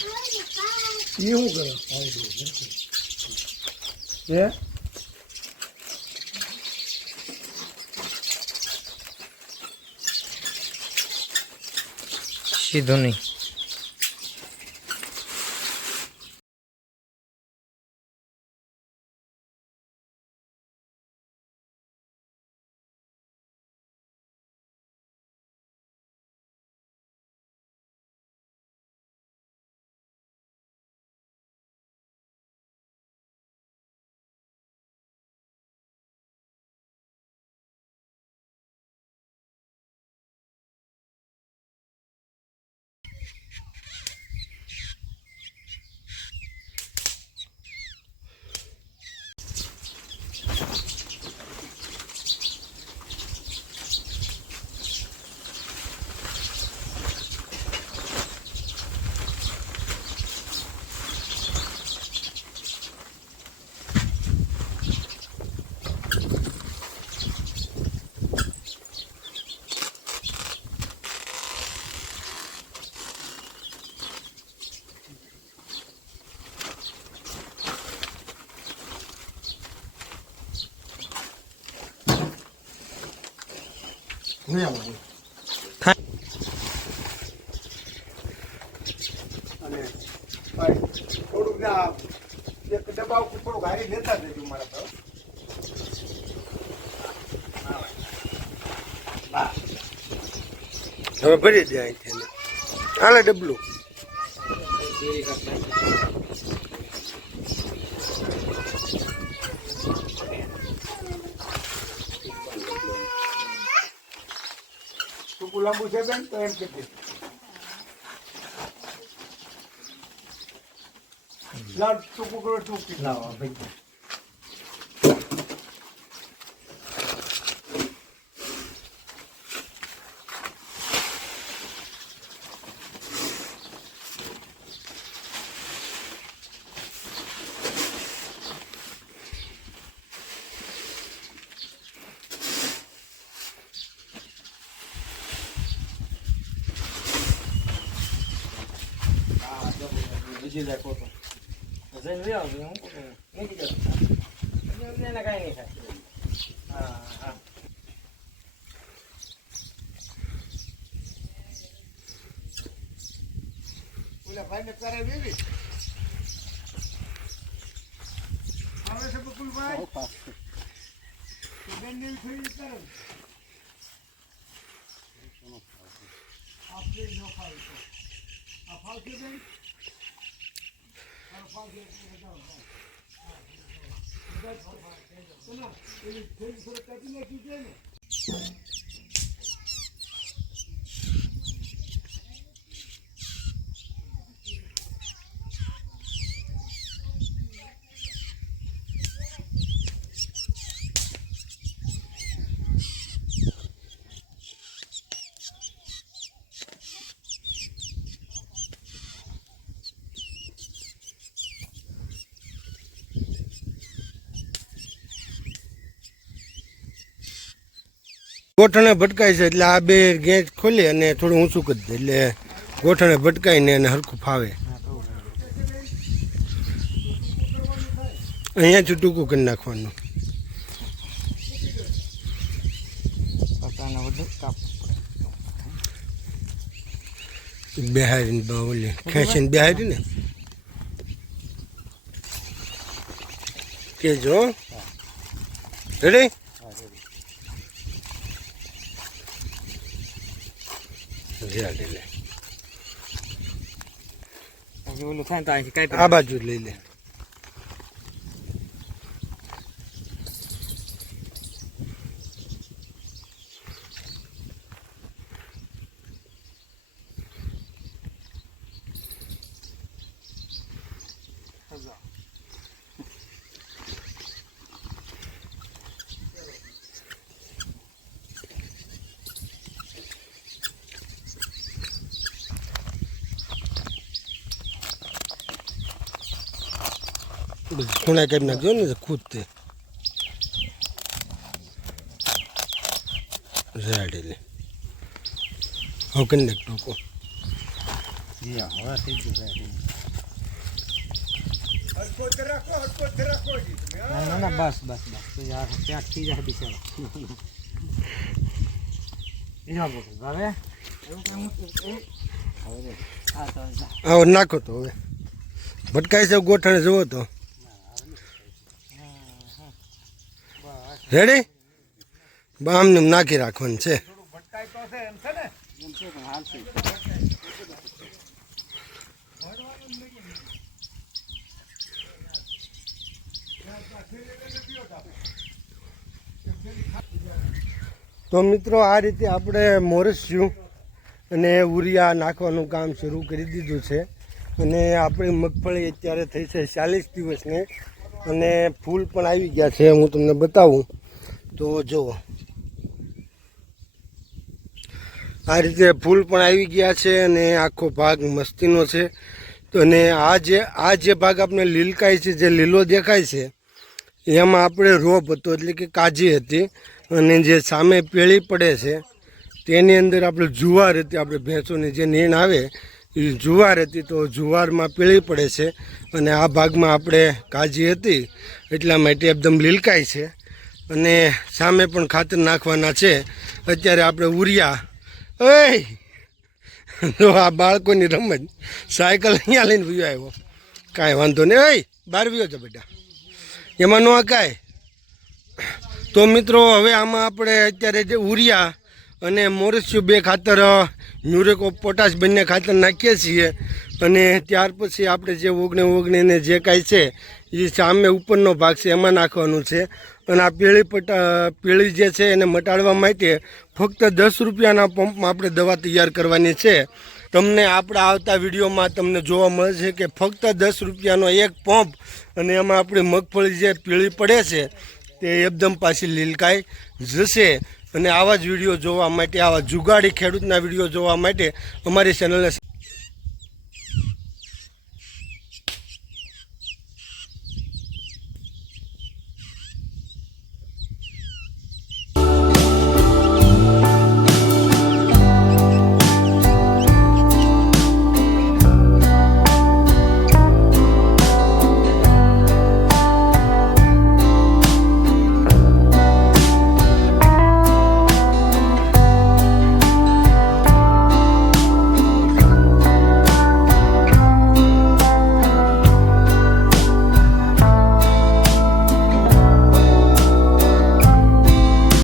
એ શું કરે હે સીધું નહીં. નહીં અને થોડુંક ના એક ડબ્બા ઉપર થોડુંક હારી લેતા જજો મારા પર હવે ભરી દે અહીંથી. હાલે ડબલું લાંબુ છે બેન તો એમ કીધું. લાડ ટૂંકું કરો ટૂંકી. લાવો ભાઈ. બીજી જાય કોતો જઈને લઈ આવજો હું મૂકી દઉં એને કાંઈ નહીં થાય. હા હા. ઓલા ભાઈને કરે વેવી આવે છે બકુલભાઈ? બેન ને થોડી આપણે ન ખાવી તો આ ફાવશે બેન? આ ફાવશે એટલે બતાવો, બતાવો. હા, બધા જ ફાવે. તો ના, પેલી થોડી થોડી કાપી નાખી છે ને ગોઠણે ભટકાય છે એટલે આ બે ગેસ ખોલી અને થોડું ઊંચું કરી દે એટલે ગોઠણે ભટકાઈને એને હરખું ફાવે. અહીંયાથી ટૂંકું કરી નાખવાનું. બિહારી ઓલી ખેંચીને બેહારી ને કે જો રેડી રેડી લે ઓલું થાય તો અહીંથી કાપી આ બાજુ લઈ લે. ખૂણા કરી નાખજો ને ખુદ તે. રેડી લે. હવે કરી નાખ ટૂંકો. જી બસ બસ બસ. થઈ જાય બિચારો. હવે? જા. નાખો તો હવે. ભટકાય છે ગોઠણ જુઓ તો. રેડી એમ નાખી રાખવાનું છે. તો મિત્રો, આ રીતે આપણે મોરસ્યું અને ઉરિયા નાખવાનું કામ શરૂ કરી દીધું છે. અને આપણી મગફળી અત્યારે થઈ છે ચાલીસ દિવસની. અને ફૂલ પણ આવી ગયા છે, હું તમને બતાવું. તો જુઓ. આ રીતે ફૂલ પણ આવી ગયા છે અને આખો ભાગ મસ્તીનો છે. અને આ જે આ જે ભાગ આપણે લીલકાય છે, જે લીલો દેખાય છે, એમાં આપણે રોપ હતો, એટલે કે કાજી હતી. અને જે સામે પેળી પડે છે, તેની અંદર આપણે જુવાર હતી, આપણે ભેંસોની જે નીણ આવે એ જુવાર હતી તો જુવારમાં પીળી પડે છે અને આ ભાગમાં આપણે કાજી હતી, એટલા માટે એકદમ લીલકાય છે. અને સામે પણ ખાતર નાખવાના છે. અત્યારે આપણે ઉરિયા, ઓય! જો આ બાળકોની રમત, સાયકલ અહીંયા લઈને વયો આવ્યો. કાંઈ વાંધો નહીં, ઓય! બહાર વ્યો છે બેટા. એમાં નો કાંઈ તો મિત્રો, હવે આમાં આપણે અત્યારે જે ઉરિયા અને મોરસ્યુ બે ખાતર મ્યુરેકો પોટાશ બંને ખાતર નાખીએ છીએ. અને ત્યાર પછી આપણે જે ઓગણે ઓગણીને જે કાંઈ છે એ સામે ઉપરનો ભાગ છે, એમાં નાખવાનું છે. અને આ પીળી પટા, પીળી જે છે એને મટાડવા માટે ફક્ત દસ રૂપિયાના પંપમાં આપણે દવા તૈયાર કરવાની છે. તમને આપણા આવતા વિડીયોમાં તમને જોવા મળે છે કે ફક્ત દસ રૂપિયાનો એક પંપ અને એમાં આપણી મગફળી જે પીળી પડે છે તે એકદમ પાછી લીલકાઈ જશે. અને આવા જ વીડિયો જોવા માટે, આવા જુગાડી ખેડૂતના વીડિયો જોવા માટે અમારી ચેનલને